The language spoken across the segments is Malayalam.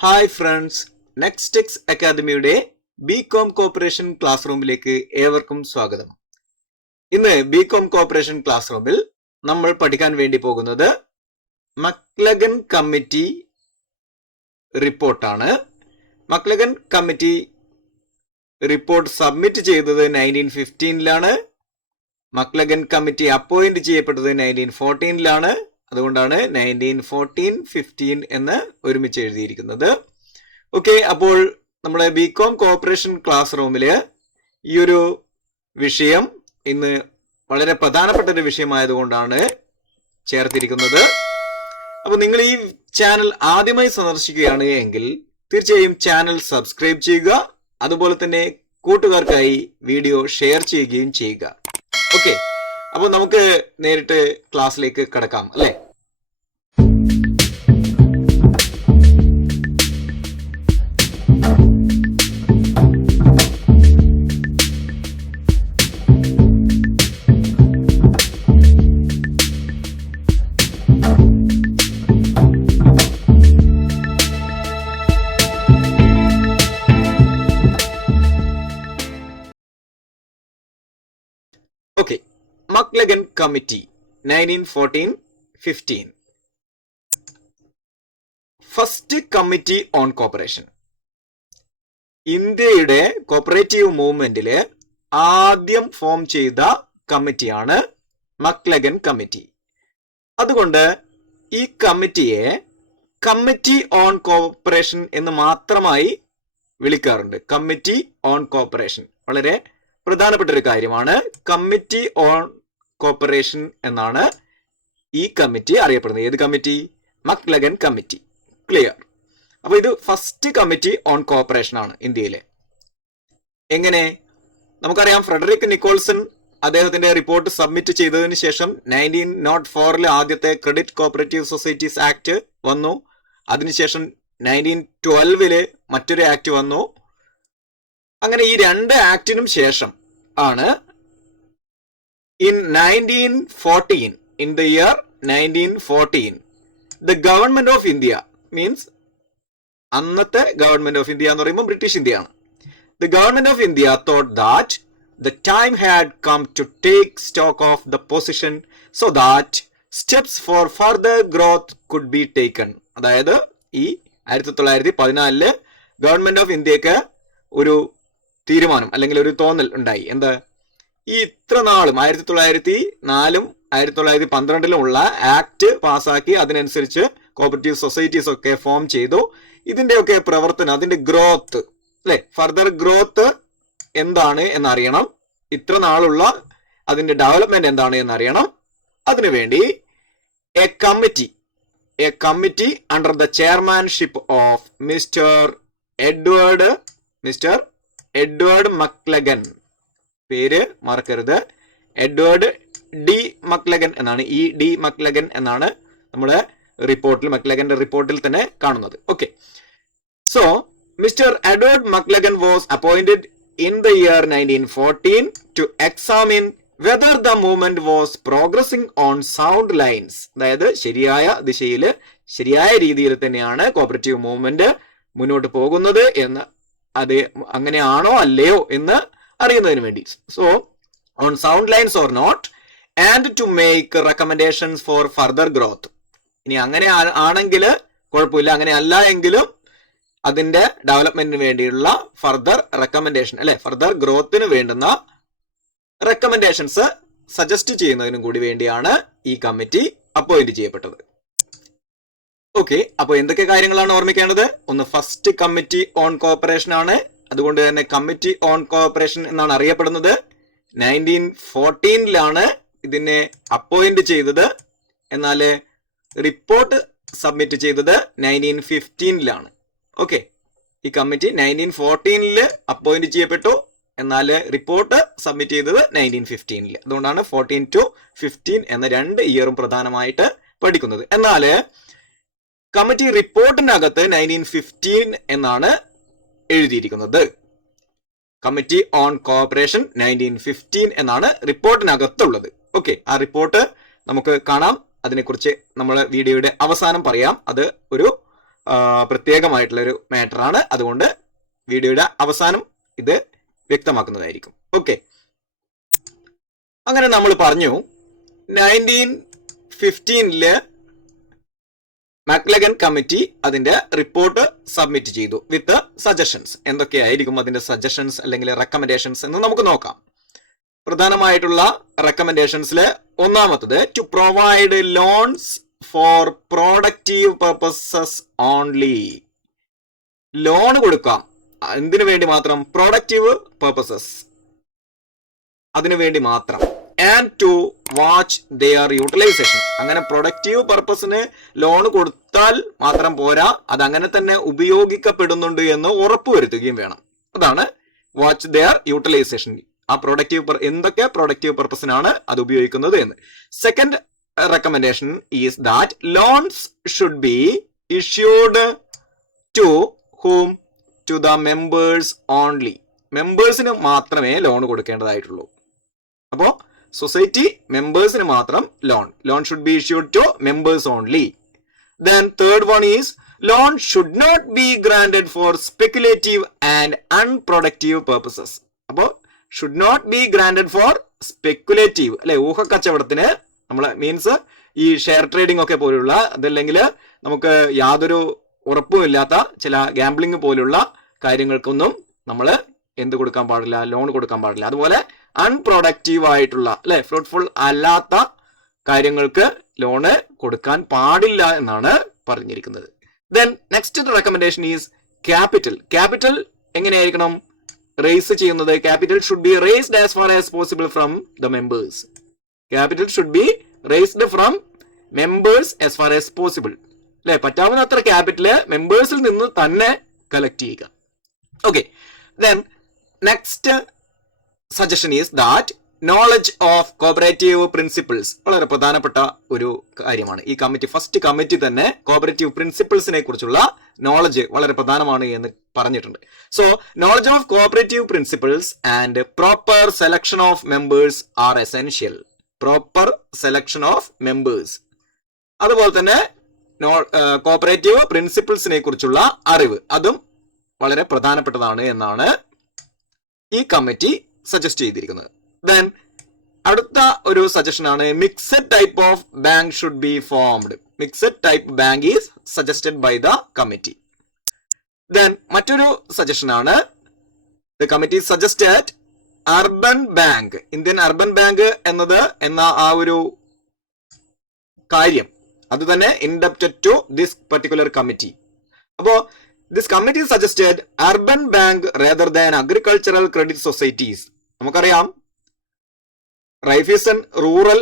Hi friends, NEXTEX അക്കാദമിയുടെ BCom കോർപ്പറേഷൻ ക്ലാസ് റൂമിലേക്ക് ഏവർക്കും സ്വാഗതം. ഇന്ന് BCom കോർപ്പറേഷൻ ക്ലാസ് റൂമിൽ നമ്മൾ പഠിക്കാൻ വേണ്ടി പോകുന്നത് മക്ലഗൻ കമ്മിറ്റി റിപ്പോർട്ടാണ്. മക്ലഗൻ കമ്മിറ്റി റിപ്പോർട്ട് സബ്മിറ്റ് ചെയ്തത് 1915-ലാണ്. മക്ലഗൻ കമ്മിറ്റി അപ്പോയിന്റ് ചെയ്യപ്പെട്ടത് 1914-ലാണ്. അതുകൊണ്ടാണ് 1914-15 എന്ന് ഒരുമിച്ച് എഴുതിയിരിക്കുന്നത്. ഓക്കെ, അപ്പോൾ നമ്മുടെ BCom കോർപ്പറേഷൻ ക്ലാസ് റൂമില് ഈ ഒരു വിഷയം ഇന്ന് വളരെ പ്രധാനപ്പെട്ട ഒരു വിഷയമായതുകൊണ്ടാണ് ചേർത്തിരിക്കുന്നത്. അപ്പോൾ നിങ്ങൾ ഈ ചാനൽ ആദ്യമായി സന്ദർശിക്കുകയാണ് എങ്കിൽ തീർച്ചയായും ചാനൽ സബ്സ്ക്രൈബ് ചെയ്യുക. അതുപോലെ തന്നെ കൂട്ടുകാർക്കായി വീഡിയോ ഷെയർ ചെയ്യുകയും ചെയ്യുക. ഓക്കെ, അപ്പോൾ നമുക്ക് നേരിട്ട് ക്ലാസ്സിലേക്ക് കടക്കാം അല്ലേ? Okay, Maclagan Committee 1914-15. First committee on corporation. ഇന്ത്യയുടെ കോപ്പറേറ്റീവ് മൂവ്മെന്റില് ആദ്യം ഫോം ചെയ്ത കമ്മിറ്റിയാണ് മക്ലഗൻ കമ്മിറ്റി. അതുകൊണ്ട് ഈ കമ്മിറ്റിയെ കമ്മിറ്റി ഓൺ കോർപ്പറേഷൻ എന്ന് മാത്രമായി വിളിക്കാറുണ്ട്. കമ്മിറ്റി ഓൺ കോർപ്പറേഷൻ വളരെ പ്രധാനപ്പെട്ട ഒരു കാര്യമാണ്. കമ്മിറ്റി ഓൺ കോർപ്പറേഷൻ എന്നാണ് ഈ കമ്മിറ്റി അറിയപ്പെടുന്നത്. ഏത് കമ്മിറ്റി? മക്ലഗൻ കമ്മിറ്റി. ക്ലിയർ? അപ്പൊ ഇത് ഫസ്റ്റ് കമ്മിറ്റി ഓൺ കോർപ്പറേഷൻ ആണ് ഇന്ത്യയിലെ. എങ്ങനെ? നമുക്കറിയാം, ഫ്രെഡറിക് നിക്കോൾസൺ അദ്ദേഹത്തിന്റെ റിപ്പോർട്ട് സബ്മിറ്റ് ചെയ്തതിനു ശേഷം 1904 ആദ്യത്തെ ക്രെഡിറ്റ് കോപ്പറേറ്റീവ് സൊസൈറ്റീസ് ആക്ട് വന്നു. അതിനുശേഷം 1912 മറ്റൊരു ആക്ട് വന്നു. അങ്ങനെ ഈ രണ്ട് ആക്ടിനും ശേഷം ആണ് in the year 1914 the government of India, means അന്നത്തെ ഗവൺമെന്റ് ഓഫ് ഇന്ത്യ എന്ന് പറയുമ്പോൾ ബ്രിട്ടീഷ് ഇന്ത്യയാണ്. The government of India thought that the time had come to take stock of the position so that steps for further growth could be taken. അതായത് ഈ 1914 ഗവൺമെന്റ് ഓഫ് ഇന്ത്യക്ക് ഒരു തീരുമാനം അല്ലെങ്കിൽ ഒരു തോന്നൽ ഉണ്ടായി. എന്താ? ഈ ഇത്ര നാളും 1904 1912 ഉള്ള ആക്ട് പാസ്സാക്കി അതിനനുസരിച്ച് കോപ്പറേറ്റീവ് സൊസൈറ്റീസ് ഒക്കെ ഫോം ചെയ്തു. ഇതിന്റെയൊക്കെ പ്രവർത്തനം, അതിന്റെ ഗ്രോത്ത് അല്ലെ, ഫർദർ ഗ്രോത്ത് എന്താണ് എന്നറിയണം. ഇത്ര നാളുള്ള അതിന്റെ ഡെവലപ്മെന്റ് എന്താണ് എന്നറിയണം. അതിനുവേണ്ടി a committee under the chairmanship of mister Edward Maclagan, പേര് മറക്കരുത്, എഡ്വേർഡ് ഡി മക്ലഗൻ എന്നാണ്. ഈ ഡി മക്ലഗൻ എന്നാണ് നമ്മുടെ റിപ്പോർട്ടിൽ, മക്ലഗന്റെ റിപ്പോർട്ടിൽ തന്നെ കാണുന്നത്. Okay, so mister Edward Maclagan was appointed in the year 1914 to examine whether the movement was progressing on sound lines. അതായത് ശരിയായ ദിശയിൽ, ശരിയായ രീതിയിൽ തന്നെയാണ് കോപ്പറേറ്റീവ് മൂവ്മെന്റ് മുന്നോട്ട് പോകുന്നത് എന്ന്, അത് അങ്ങനെയാണോ അല്ലയോ എന്ന് അറിയുന്നതിന് വേണ്ടി. So on sound lines or not, and to make recommendations for further growth. ഇനി അങ്ങനെ ആണെങ്കിൽ കുഴപ്പമില്ല, അങ്ങനെ അല്ല എങ്കിലും അതിന്റെ ഡെവലപ്മെന്റിന് വേണ്ടിയുള്ള ഫർദർ റെക്കമെൻഡേഷൻ അല്ലെ, ഫർദർ ഗ്രോത്തിന് വേണ്ടുന്ന റെക്കമെൻഡേഷൻസ് സജസ്റ്റ് ചെയ്യുന്നതിനും കൂടി വേണ്ടിയാണ് ഈ കമ്മിറ്റി അപ്പോയിന്റ് ചെയ്യപ്പെട്ടത്. ഓക്കെ, അപ്പോൾ എന്തൊക്കെ കാര്യങ്ങളാണ് ഓർമ്മിക്കേണ്ടത്? ഒന്ന്, ഫസ്റ്റ് കമ്മിറ്റി ഓൺ കോർപ്പറേഷൻ ആണ്. അതുകൊണ്ട് തന്നെ കമ്മിറ്റി ഓൺ കോർപ്പറേഷൻ എന്നാണ് അറിയപ്പെടുന്നത്. 1914 ഇതിനെ അപ്പോയിന്റ് ചെയ്തത്. എന്നാൽ റിപ്പോർട്ട് സബ്മിറ്റ് ചെയ്തത് 1915 ഓക്കെ, ഈ കമ്മിറ്റി 1914 അപ്പോയിന്റ് ചെയ്യപ്പെട്ടു. എന്നാൽ റിപ്പോർട്ട് സബ്മിറ്റ് ചെയ്തത് 1915. അതുകൊണ്ടാണ് 14 to 15 എന്ന രണ്ട് ഇയറും പ്രധാനമായിട്ട് പഠിക്കുന്നത്. എന്നാൽ കമ്മിറ്റി റിപ്പോർട്ടിനകത്ത് 1915 എന്നാണ് എഴുതിയിരിക്കുന്നത്. കമ്മിറ്റി ഓൺ കോർപ്പറേഷൻ 1915 എന്നാണ് റിപ്പോർട്ടിനകത്തുള്ളത്. ഓക്കെ, ആ റിപ്പോർട്ട് നമുക്ക് കാണാം. അതിനെക്കുറിച്ച് നമ്മൾ വീഡിയോയുടെ അവസാനം പറയാം. അത് ഒരു പ്രത്യേകമായിട്ടുള്ളൊരു മാറ്ററാണ്. അതുകൊണ്ട് വീഡിയോയുടെ അവസാനം ഇത് വ്യക്തമാക്കുന്നതായിരിക്കും. ഓക്കെ, അങ്ങനെ നമ്മൾ പറഞ്ഞു 1915 Maclagan കമ്മിറ്റി അതിന്റെ റിപ്പോർട്ട് സബ്മിറ്റ് ചെയ്തു വിത്ത് സജഷൻസ്. എന്തൊക്കെയായിരിക്കും അതിന്റെ സജഷൻസ് അല്ലെങ്കിൽ റെക്കമെൻഡേഷൻസ് എന്ന് നമുക്ക് നോക്കാം. പ്രധാനമായിട്ടുള്ള റെക്കമെൻഡേഷൻസിൽ ഒന്നാമത്തത് to provide loans for productive purposes only. Loan കൊടുക്കാം. എന്തിനു വേണ്ടി മാത്രം? പ്രൊഡക്റ്റീവ് പർപ്പസസ്, അതിനു വേണ്ടി മാത്രം. And to watch their utilisation. അങ്ങനെ പ്രൊഡക്റ്റീവ് പർപ്പസിന് ലോൺ കൊടുത്താൽ മാത്രം പോരാ, അത് അങ്ങനെ തന്നെ ഉപയോഗിക്കപ്പെടുന്നുണ്ട് എന്ന് ഉറപ്പുവരുത്തുകയും വേണം. അതാണ് വാച്ച് ദെയർ യൂട്ടിലൈസേഷൻ. ആ പ്രൊഡക്റ്റീവ് എന്തൊക്കെ പ്രൊഡക്റ്റീവ് പർപ്പസിനാണ് അത് ഉപയോഗിക്കുന്നത് എന്ന്. Second recommendation is that loans should be issued to whom? To the members only. മെമ്പേഴ്സിന് മാത്രമേ ലോൺ കൊടുക്കേണ്ടതായിട്ടുള്ളൂ. അപ്പോൾ സൊസൈറ്റി മെമ്പേഴ്സിന് മാത്രം loan should be issued to members only. Then third one is loan should not be granted for speculative and unproductive purposes. അപ്പോൾ should not be granted for speculative, അല്ലെ, ഊഹക്കച്ചവടത്തിന്, നമ്മൾ മീൻസ് ഈ ഷെയർ ട്രേഡിംഗ് ഒക്കെ പോലുള്ള അതല്ലെങ്കിൽ നമുക്ക് യാതൊരു ഉറപ്പും ഇല്ലാത്ത ചില ഗാംബ്ലിംഗ് പോലുള്ള കാര്യങ്ങൾക്കൊന്നും നമ്മൾ എന്ത് കൊടുക്കാൻ പാടില്ല? ലോൺ കൊടുക്കാൻ പാടില്ല. അതുപോലെ അൺപ്രൊഡക്റ്റീവ് ആയിട്ടുള്ള, അല്ലെ, ഫ്രൂട്ട്ഫുൾ അല്ലാത്ത കാര്യങ്ങൾക്ക് ലോണ് കൊടുക്കാൻ പാടില്ല എന്നാണ് പറഞ്ഞിരിക്കുന്നത്. Then next recommendation is capital. Capital എങ്ങനെയായിരിക്കണം റേസ് ചെയ്യുന്നത്? Capital should be raised as far as possible from the members. Capital should be raised from members as far as possible. അല്ലെ, പറ്റാവുന്നത്ര ക്യാപിറ്റല് മെമ്പേഴ്സിൽ നിന്ന് തന്നെ കളക്ട് ചെയ്യുക. Okay, then next suggestion is that knowledge of cooperative principles. വളരെ പ്രധാനപ്പെട്ട ഒരു കാര്യമാണ്. ഈ ഫസ്റ്റ് കമ്മിറ്റി തന്നെ കോപ്പറേറ്റീവ് പ്രിൻസിപ്പിൾസിനെ കുറിച്ചുള്ള നോളജ് വളരെ പ്രധാനമാണ് എന്ന് പറഞ്ഞിട്ടുണ്ട്. So knowledge of cooperative principles and proper selection of members are essential. Proper selection of members, അതുപോലെ തന്നെ കോപ്പറേറ്റീവ് പ്രിൻസിപ്പിൾസിനെ കുറിച്ചുള്ള അറിവ്, അതും വളരെ പ്രധാനപ്പെട്ടതാണ് എന്നാണ് ഈ കമ്മിറ്റി സജസ്റ്റ് ചെയ്തിരിക്കുന്നത്. ദെൻ അടുത്ത ഒരു സജഷനാണ് mixed type of bank should be formed. Mixed type bank is suggested by the committee. Then മറ്റൊരു സജഷനാണ് the committee suggested urban bank. Indian urban bank എന്ന ആ ഒരു കാര്യം അത് തന്നെ indebted to this particular committee. അപ്പോ this committee suggested urban bank rather than agricultural credit societies. നമുക്കറിയാം റൈഫീസൺ റൂറൽ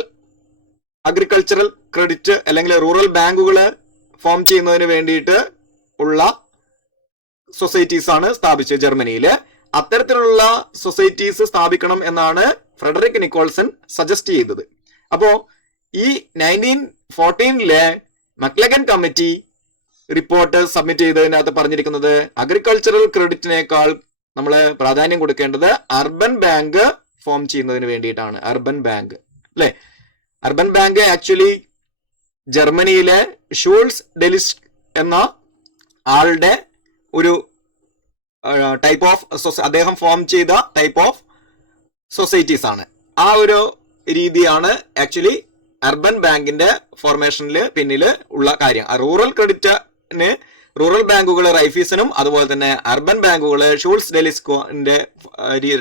അഗ്രികൾച്ചറൽ ക്രെഡിറ്റ് അല്ലെങ്കിൽ റൂറൽ ബാങ്കുകൾ ഫോം ചെയ്യുന്നതിന് വേണ്ടിയിട്ട് ഉള്ള സൊസൈറ്റീസ് ആണ് സ്ഥാപിച്ചത് ജർമ്മനിയില്. അത്തരത്തിലുള്ള സൊസൈറ്റീസ് സ്ഥാപിക്കണം എന്നാണ് ഫ്രെഡറിക് നിക്കോൾസൺ സജസ്റ്റ് ചെയ്തത്. അപ്പോ ഈ 1914 മക്ലഗൻ കമ്മിറ്റി റിപ്പോർട്ട് സബ്മിറ്റ് ചെയ്തതിനകത്ത് പറഞ്ഞിരിക്കുന്നത് അഗ്രികൾച്ചറൽ ക്രെഡിറ്റിനേക്കാൾ നമ്മൾ പ്രാധാന്യം കൊടുക്കേണ്ടത് അർബൻ ബാങ്ക് ഫോം ചെയ്യുന്നതിന് വേണ്ടിയിട്ടാണ്. അർബൻ ബാങ്ക്, അല്ലെ, അർബൻ ബാങ്ക് ആക്ച്വലി ജർമ്മനിയിലെ ഷൂൾസ് ഡെലിസ് എന്ന ആളുടെ ഒരു ടൈപ്പ് ഓഫ് അദ്ദേഹം ഫോം ചെയ്ത ടൈപ്പ് ഓഫ് സൊസൈറ്റീസ് ആണ്. ആ ഒരു രീതിയാണ് ആക്ച്വലി അർബൻ ബാങ്കിന്റെ ഫോർമേഷനിൽ പിന്നിൽ ഉള്ള കാര്യം. റൂറൽ ക്രെഡിറ്റിന് റൂറൽ ബാങ്കുകൾ റൈഫീസനും അതുപോലെ തന്നെ അർബൻ ബാങ്കുകൾ ഷൂൾസ് ഡെലിസ്കോന്റെ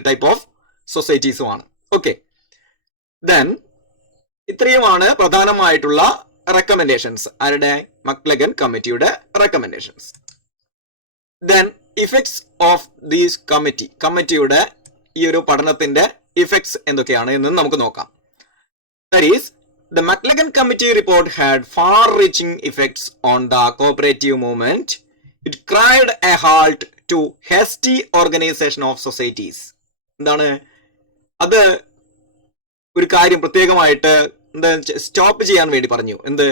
ടൈപ്പ് ഓഫ് സൊസൈറ്റീസുമാണ്. ഓക്കെ, ദെൻ ഇത്രയുമാണ് പ്രധാനമായിട്ടുള്ള റെക്കമെൻഡേഷൻസ്. ആരുടെ? മക്ലഗൻ കമ്മിറ്റിയുടെ recommendations. Then effects of these കമ്മിറ്റിയുടെ ഈ ഒരു പഠനത്തിന്റെ ഇഫക്ട്സ് എന്തൊക്കെയാണ് എന്ന് നമുക്ക് നോക്കാം. That is the Maclagan Committee report had far-reaching effects on the cooperative movement. It cried a halt to hasty organization of societies. എന്താണ് അത്? ഒരു കാര്യം പ്രത്യേകമായിട്ട് സ്റ്റോപ്പ് ചെയ്യാൻ വേണ്ടി പറഞ്ഞു. എന്ത്?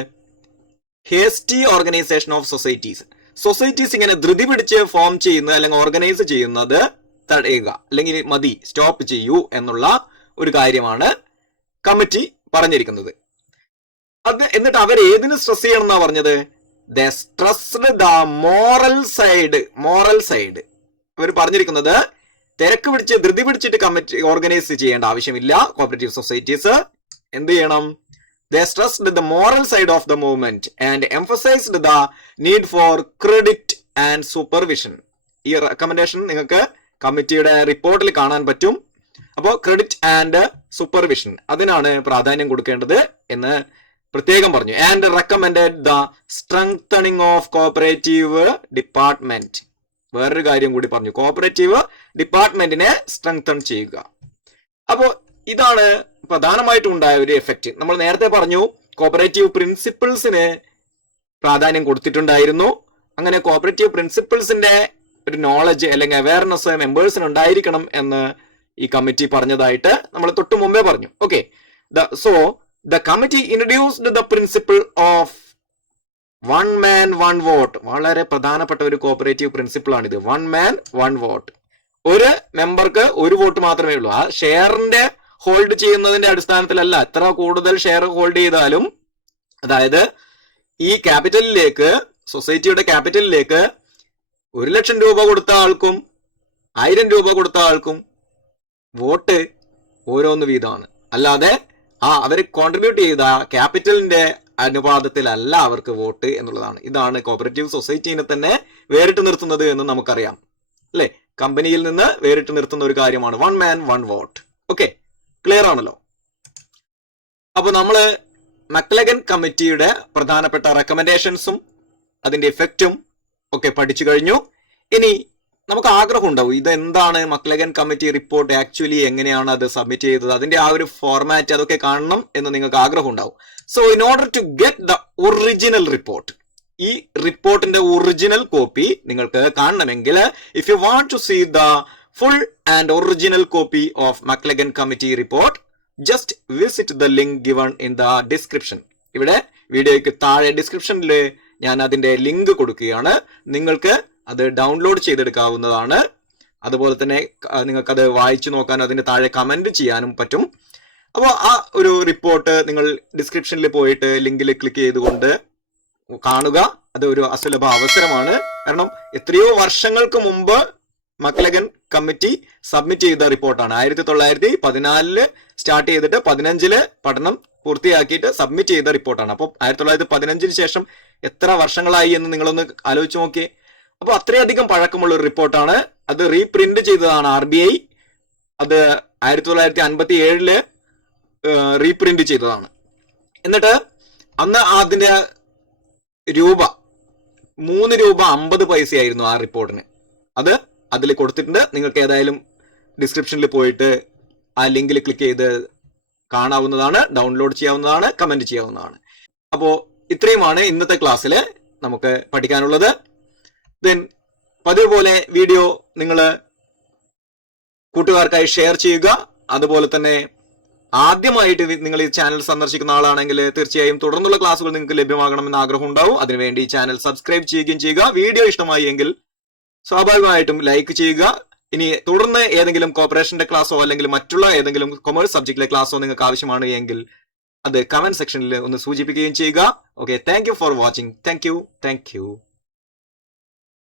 Hasty organisation of societies. Societies ഇങ്ങനെ ധൃതി പിടിച്ച് ഫോം ചെയ്യുന്നത് അല്ലെങ്കിൽ ഓർഗനൈസ് ചെയ്യുന്നത് തടയുക, അല്ലെങ്കിൽ മതി, സ്റ്റോപ്പ് ചെയ്യൂ എന്നുള്ള ഒരു കാര്യമാണ് കമ്മിറ്റി പറഞ്ഞിരിക്കുന്നത്. എന്നിട്ട് അവർ ഏതിന് സ്ട്രെസ് ചെയ്യണം എന്നാ പറഞ്ഞത്? they stressed the moral side. അവർ പറഞ്ഞിരിക്കുന്നത് തിരക്ക് പിടിച്ച് ധൃതി പിടിച്ചിട്ട് കമ്മിറ്റി ഓർഗനൈസ് ചെയ്യേണ്ട ആവശ്യമില്ല. കോപ്പറേറ്റീവ് സൊസൈറ്റീസ് എന്ത് ചെയ്യണം? They stressed the moral side of the movement and emphasized the need for credit and supervision. ഈ റെക്കമെൻഡേഷൻ നിങ്ങൾക്ക് കമ്മിറ്റിയുടെ റിപ്പോർട്ടിൽ കാണാൻ പറ്റും. അപ്പോൾ ക്രെഡിറ്റ് ആൻഡ് സൂപ്പർവിഷൻ അതിനാണ് പ്രാധാന്യം കൊടുക്കേണ്ടത് എന്ന് പ്രത്യേകം പറഞ്ഞു. And recommended the strengthening of cooperative department. വേറൊരു കാര്യം കൂടി പറഞ്ഞു, കോപ്പറേറ്റീവ് ഡിപ്പാർട്ട്മെന്റിനെ സ്ട്രെങ്തൻ ചെയ്യുക. അപ്പോൾ ഇതാണ് പ്രധാനമായിട്ടും ഉണ്ടായ ഒരു എഫക്റ്റ്. നമ്മൾ നേരത്തെ പറഞ്ഞു കോപ്പറേറ്റീവ് പ്രിൻസിപ്പിൾസിന് പ്രാധാന്യം കൊടുത്തിട്ടുണ്ടായിരുന്നു. അങ്ങനെ കോപ്പറേറ്റീവ് പ്രിൻസിപ്പിൾസിന്റെ ഒരു നോളജ് അല്ലെങ്കിൽ അവയർനെസ് മെമ്പേഴ്സിന് ഉണ്ടായിരിക്കണം എന്ന് ഈ കമ്മിറ്റി പറഞ്ഞതായിട്ട് നമ്മൾ തൊട്ട് മുമ്പേ പറഞ്ഞു. Okay, so the committee introduced the principle of one man one vote. വളരെ പ്രധാനപ്പെട്ട ഒരു കോപ്പറേറ്റീവ് പ്രിൻസിപ്പിൾ ആണിത്. One man one vote. ഒരു മെമ്പർക്ക് ഒരു വോട്ട് മാത്രമേ ഉള്ളൂ. ആ ഷെയറിന്റെ ഹോൾഡ് ചെയ്യുന്നതിന്റെ അടിസ്ഥാനത്തിലല്ല, എത്ര കൂടുതൽ ഷെയർ ഹോൾഡ് ചെയ്താലും, അതായത് ഈ ക്യാപിറ്റലിലേക്ക്, സൊസൈറ്റിയുടെ ക്യാപിറ്റലിലേക്ക് 1,00,000 രൂപ കൊടുത്ത ആൾക്കും 1000 രൂപ കൊടുത്ത ആൾക്കും വോട്ട് ഓരോന്ന് വീതമാണ്. അല്ലാതെ അവർ കോൺട്രിബ്യൂട്ട് ചെയ്ത ക്യാപിറ്റലിന്റെ അനുപാതത്തിലല്ല അവർക്ക് വോട്ട് എന്നുള്ളതാണ്. ഇതാണ് കോപ്പറേറ്റീവ് സൊസൈറ്റീനെ തന്നെ വേറിട്ട് നിർത്തുന്നത് എന്ന് നമുക്കറിയാം അല്ലെ. കമ്പനിയിൽ നിന്ന് വേറിട്ട് നിർത്തുന്ന ഒരു കാര്യമാണ് one man one vote. Okay, clear ആണല്ലോ. അപ്പൊ നമ്മള് മക്ലഗൻ കമ്മിറ്റിയുടെ പ്രധാനപ്പെട്ട റെക്കമെൻഡേഷൻസും അതിന്റെ ഇഫക്റ്റും ഒക്കെ പഠിച്ചു കഴിഞ്ഞു. ഇനി നമുക്ക് ആഗ്രഹം ഉണ്ടാവും, ഇതെന്താണ് മക്ലഗൻ കമ്മിറ്റി റിപ്പോർട്ട്, ആക്ച്വലി എങ്ങനെയാണ് അത് സബ്മിറ്റ് ചെയ്തത്, അതിന്റെ ആ ഒരു ഫോർമാറ്റ് അതൊക്കെ കാണണം എന്ന് നിങ്ങൾക്ക് ആഗ്രഹം ഉണ്ടാവും. So in order to get the original report, ഈ റിപ്പോർട്ടിന്റെ ഒറിജിനൽ കോപ്പി നിങ്ങൾക്ക് കാണണമെങ്കിൽ, if you want to see the full and original copy of Maclagan Committee report, just visit the link given in the description. ഇവിടെ വീഡിയോയ്ക്ക് താഴെ ഡിസ്ക്രിപ്ഷനിൽ ഞാൻ അതിന്റെ ലിങ്ക് കൊടുക്കുകയാണ്. നിങ്ങൾക്ക് അത് ഡൗൺലോഡ് ചെയ്തെടുക്കാവുന്നതാണ്. അതുപോലെ തന്നെ നിങ്ങൾക്കത് വായിച്ചു നോക്കാനും അതിന്റെ താഴെ കമന്റ് ചെയ്യാനും പറ്റും. അപ്പോൾ ആ ഒരു റിപ്പോർട്ട് നിങ്ങൾ ഡിസ്ക്രിപ്ഷനിൽ പോയിട്ട് ലിങ്കിൽ ക്ലിക്ക് ചെയ്തുകൊണ്ട് കാണുക. അത് ഒരു അസുലഭ അവസരമാണ്. കാരണം എത്രയോ വർഷങ്ങൾക്ക് മുമ്പ് മക്ലഗൻ കമ്മിറ്റി സബ്മിറ്റ് ചെയ്ത റിപ്പോർട്ടാണ്. 1914 സ്റ്റാർട്ട് ചെയ്തിട്ട് 15 പഠനം പൂർത്തിയാക്കിയിട്ട് സബ്മിറ്റ് ചെയ്ത റിപ്പോർട്ടാണ്. അപ്പോൾ 1915 ശേഷം എത്ര വർഷങ്ങളായി എന്ന് നിങ്ങളൊന്ന് ആലോചിച്ച് നോക്കിയേ. അപ്പോൾ അത്രയധികം പഴക്കമുള്ള ഒരു റിപ്പോർട്ടാണ്. അത് റീപ്രിന്റ് ചെയ്തതാണ് RBI. അത് 1957 റീപ്രിന്റ് ചെയ്തതാണ്. എന്നിട്ട് അന്ന് അതിന്റെ രൂപ 3 രൂപ 50 പൈസയായിരുന്നു ആ റിപ്പോർട്ടിന്. അത് അതിൽ കൊടുത്തിട്ടുണ്ട്. നിങ്ങൾക്ക് ഏതായാലും ഡിസ്ക്രിപ്ഷനിൽ പോയിട്ട് ആ ലിങ്കിൽ ക്ലിക്ക് ചെയ്ത് കാണാവുന്നതാണ്, ഡൗൺലോഡ് ചെയ്യാവുന്നതാണ്, കമന്റ് ചെയ്യാവുന്നതാണ്. അപ്പോൾ ഇത്രയുമാണ് ഇന്നത്തെ ക്ലാസ്സിൽ നമുക്ക് പഠിക്കാനുള്ളത്. ദെൻ പതിവ് പോലെ വീഡിയോ നിങ്ങൾ കൂട്ടുകാർക്കായി ഷെയർ ചെയ്യുക. അതുപോലെ തന്നെ ആദ്യമായിട്ട് നിങ്ങൾ ഈ ചാനൽ സന്ദർശിക്കുന്ന ആളാണെങ്കിൽ തീർച്ചയായും തുടർന്നുള്ള ക്ലാസ്സുകൾ നിങ്ങൾക്ക് ലഭ്യമാകണമെന്ന് ആഗ്രഹം ഉണ്ടാവും. അതിനുവേണ്ടി ചാനൽ സബ്സ്ക്രൈബ് ചെയ്യുകയും ചെയ്യുക. വീഡിയോ ഇഷ്ടമായി എങ്കിൽ സ്വാഭാവികമായിട്ടും ലൈക്ക് ചെയ്യുക. ഇനി തുടർന്ന് ഏതെങ്കിലും കോർപ്പറേഷന്റെ ക്ലാസ്സോ അല്ലെങ്കിൽ മറ്റുള്ള ഏതെങ്കിലും കൊമേഴ്സ് സബ്ജക്റ്റിലെ ക്ലാസ്സോ നിങ്ങൾക്ക് ആവശ്യമാണ് എങ്കിൽ അത് കമന്റ് സെക്ഷനിൽ ഒന്ന് സൂചിപ്പിക്കുകയും ചെയ്യുക. Okay, thank you for watching. Thank you.